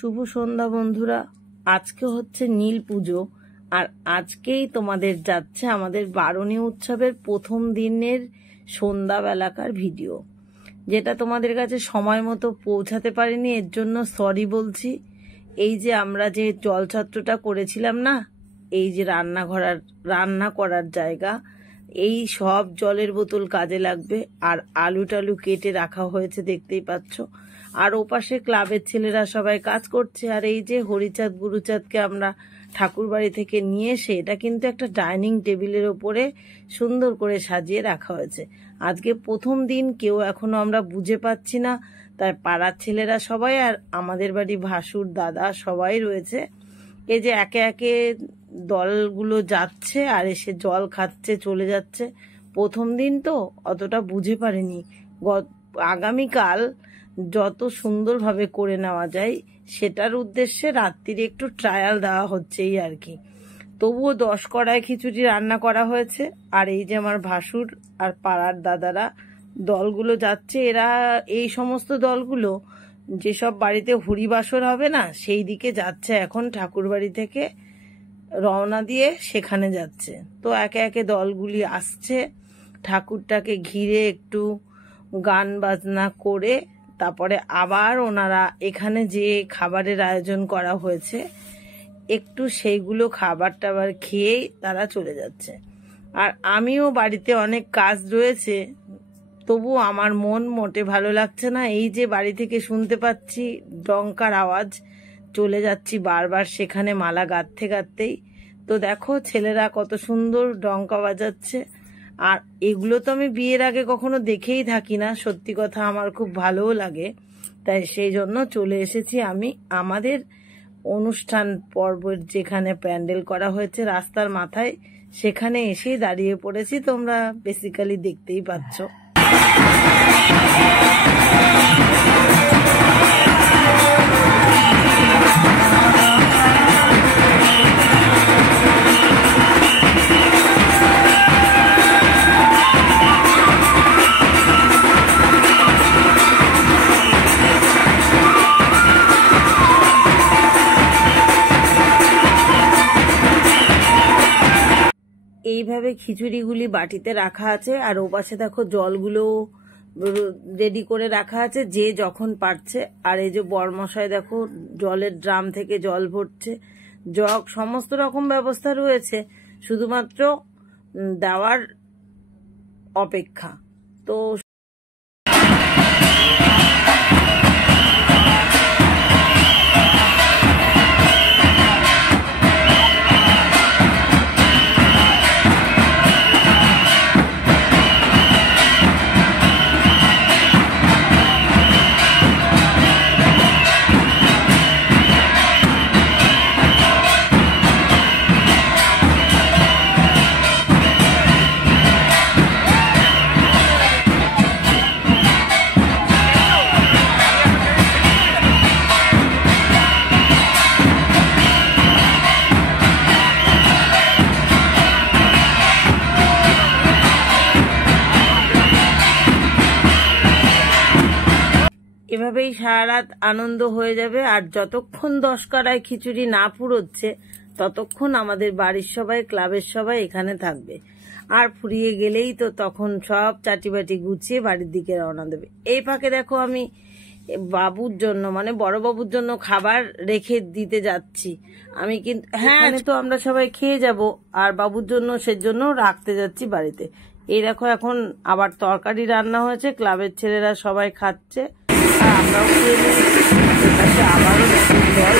শুভ সন্ধ্যা বন্ধুরা। আজকে হচ্ছে নীল পুজো, আর আজকেই তোমাদের যাচ্ছে আমাদের বারণী উৎসবের প্রথম দিনের সন্ধ্যাবেলাকার ভিডিও, যেটা তোমাদের কাছে সময় মতো পৌঁছাতে পারিনি, এর জন্য সরি বলছি। এই যে আমরা যে জলছত্রটা করেছিলাম না, এই যে রান্না করার জায়গা, এই সব জলের বোতল কাজে লাগবে। আর আলু টালু কেটে রাখা হয়েছে দেখতেই পাচ্ছ। আর ওপাশে ক্লাবের ছেলেরা সবাই কাজ করছে। আর এই যে হরিচাঁদ গুরুচাঁদকে আমরা ঠাকুর বাড়ি থেকে নিয়ে এসে এটা কিন্তু একটা ডাইনিং টেবিলের ওপরে সুন্দর করে সাজিয়ে রাখা হয়েছে। আজকে প্রথম দিন, কেউ এখনো আমরা বুঝে পাচ্ছি না, তাই পাড়ার ছেলেরা সবাই আর আমাদের বাড়ি ভাসুর দাদা সবাই রয়েছে। এই যে একে একে দলগুলো যাচ্ছে আর এসে জল খাচ্ছে, চলে যাচ্ছে। প্রথম দিন তো অতটা বুঝে পারিনি। আগামীকাল যত সুন্দরভাবে করে নেওয়া যায় সেটার উদ্দেশ্যে রাত্রিরে একটু ট্রায়াল দেওয়া হচ্ছে, এই আর কি। তবুও 10 কড়াই খিচুড়ি রান্না করা হয়েছে। আর এই যে আমার ভাসুর আর পাড়ার দাদারা দলগুলো যাচ্ছে, এরা এই সমস্ত দলগুলো যেসব বাড়িতে হরিবাসর হবে না, সেই দিকে যাচ্ছে। এখন ঠাকুর বাড়ি থেকে রওনা দিয়ে সেখানে যাচ্ছে। তো একে একে দলগুলি আসছে, ঠাকুরটাকে ঘিরে একটু গান বাজনা করে তারপরে আবার ওনারা এখানে যে খাবারের আয়োজন করা হয়েছে একটু সেইগুলো খাবার টাবার খেয়েই তারা চলে যাচ্ছে। আর আমিও বাড়িতে অনেক কাজ রয়েছে, তবু আমার মন মোটে ভালো লাগছে না। এই যে বাড়ি থেকে শুনতে পাচ্ছি ডঙ্কার আওয়াজ, চলে যাচ্ছি বারবার সেখানে মালা গাঁথতে গাঁথতেই। তো দেখো ছেলেরা কত সুন্দর ডঙ্কা বাজাচ্ছে। আর এগুলো তো আমি বিয়ের আগে কখনো দেখেই থাকি না, সত্যি কথা আমার খুব ভালোও লাগে। তাই সেই জন্য চলে এসেছি আমি আমাদের অনুষ্ঠান পর্বের যেখানে প্যান্ডেল করা হয়েছে রাস্তার মাথায়, সেখানে এসেই দাঁড়িয়ে পড়েছি। তোমরা বেসিক্যালি দেখতেই পাচ্ছ। এইভাবে খিচুড়িগুলি বাটিতে রাখা আছে। আর ওপাশে দেখো জলগুলো রেডি করে রাখা আছে, যে যখন পারছে। আর এই যে বরমশাই দেখো জলের ড্রাম থেকে জল ভরছে, জগ সমস্ত রকম ব্যবস্থা রয়েছে, শুধুমাত্র দেওয়ার অপেক্ষা। তো এভাবেই সারা রাত আনন্দ হয়ে যাবে। আর যতক্ষণ 10 কড়াই খিচুড়ি না পুরোচ্ছে ততক্ষণ আমাদের বাড়ির সবাই, ক্লাবের সবাই এখানে থাকবে। আর ফুরিয়ে গেলেই তো তখন সব চাটিবাটি গুছিয়ে বাড়ির দিকে রওনা দেবে। এই ফাঁকে দেখো আমি বাবুর জন্য, মানে বড় বাবুর জন্য খাবার রেখে দিতে যাচ্ছি আমি, কিন্তু হ্যাঁ তো আমরা সবাই খেয়ে যাব, আর বাবুর জন্য সেজন্য রাখতে যাচ্ছি বাড়িতে। এই দেখো এখন আবার তরকারি রান্না হয়েছে, ক্লাবের ছেলেরা সবাই খাচ্ছে, আর আমরাও খেয়ে নিচ্ছি। আবারও নতুন দল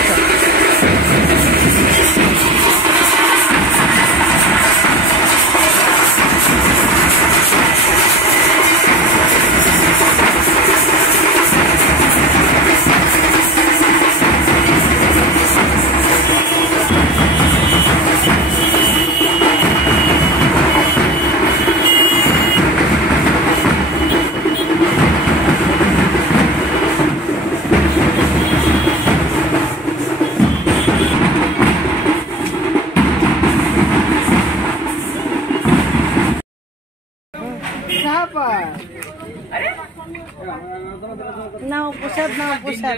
নাও প্রসাদ, নাও প্রসাদ।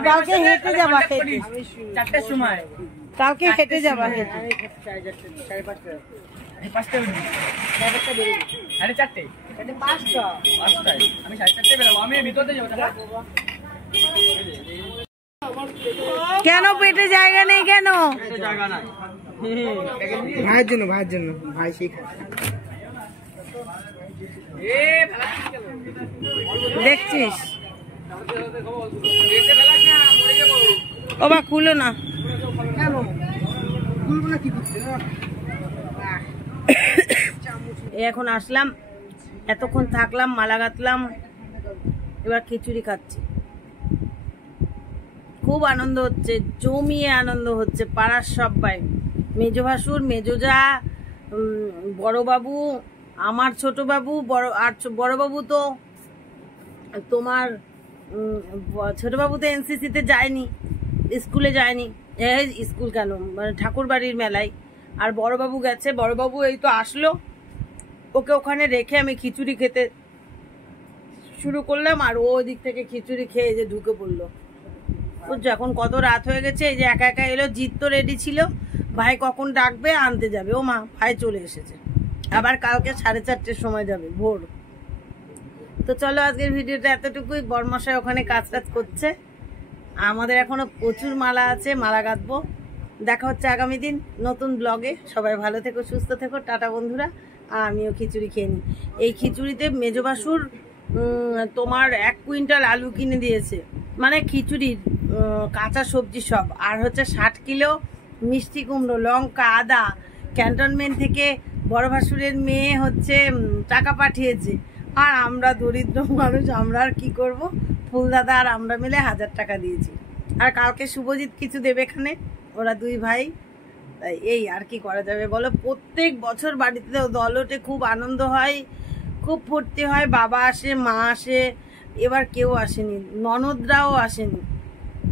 কালকে হেঁটে যাবা, চারটের সময় কালকে হেঁটে যাবা, সাড়ে চারটে, আমি 4:30 বেরোবো, আমি ভিতরে যাবো। কেন পেটে জায়গা নেই কেন? জায়গা নাই ভাইয়ের জন্য, ভাইয়ের জন্য, ভাই শিখা দেখছিস ও বা খুলো না, এখন আসলাম, এতক্ষণ থাকলাম, মালা গাঁথলাম, এবার খিচুড়ি খাচ্ছি। খুব আনন্দ হচ্ছে, জমিয়ে আনন্দ হচ্ছে। পাড়ার সবাই, মেজ ভাসুর, মেজজা, বড়বাবু, আমার ছোট বাবু, বড়বাবু তো তোমার ছোট বাবু তো এনসিসিতে যায়নি, স্কুলে যায়নি, স্কুল কেন মানে ঠাকুর বাড়ির মেলায়। আর বড়বাবু গেছে, বড়বাবু এই তো আসলো, ওকে ওখানে রেখে আমি খিচুড়ি খেতে শুরু করলাম। আর ও ওই দিক থেকে খিচুড়ি খেয়ে যে ঢুকে পড়লো। বুঝছো এখন কত রাত হয়ে গেছে, এই যে একা একা এলো। জিৎ তো রেডি ছিল, ভাই কখন ডাকবে আনতে যাবে। ও মা, ভাই চলে এসেছে, আবার কালকে 4:30-র সময় যাবে ভোর। তো চলো আজকের ভিডিওটা এতটুকুই। বরমশাই ওখানে কাজ টাজ করছে, আমাদের এখনো প্রচুর মালা আছে, মালা গাঁথবো। দেখা হচ্ছে আগামী দিন নতুন ব্লগে। সবাই ভালো থেকো, সুস্থ থেকো, টাটা বন্ধুরা। আর আমিও খিচুড়ি খেয়ে নিই। এই খিচুড়িতে মেজবাসুর তোমার 1 কুইন্টাল আলু কিনে দিয়েছে, মানে খিচুড়ির কাঁচা সবজি সব, আর হচ্ছে 60 কিলো মিষ্টি কুমড়ো, লঙ্কা, আদা। ক্যান্টনমেন্ট থেকে বড় ভাসুরের মেয়ে হচ্ছে টাকা পাঠিয়েছে। আর আমরা দরিদ্র মানুষ, আমরা আর কি করব, ফুলদাদা আর আমরা মিলে 1000 টাকা দিয়েছি। আর কালকে শুভজিৎ কিছু দেবে এখানে, ওরা 2 ভাই। তাই এই আর কি করা যাবে বলো। প্রত্যেক বছর বাড়িতে দলটে খুব আনন্দ হয়, খুব ফুর্তি হয়। বাবা আসে, মা আসে, এবার কেউ আসেনি, ননদরাও আসেনি,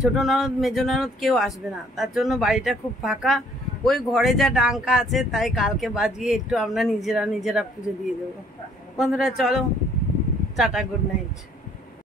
ছোট ননদ, মেজ ননদ কেউ আসবে না। তার জন্য বাড়িটা খুব ফাঁকা। ওই ঘরে যা ডাঙ্কা আছে, তাই কালকে বাজিয়ে একটু আমরা নিজেরা পুজো দিয়ে দেবো। বন্ধুরা চলো, টাটা, গুড নাইট।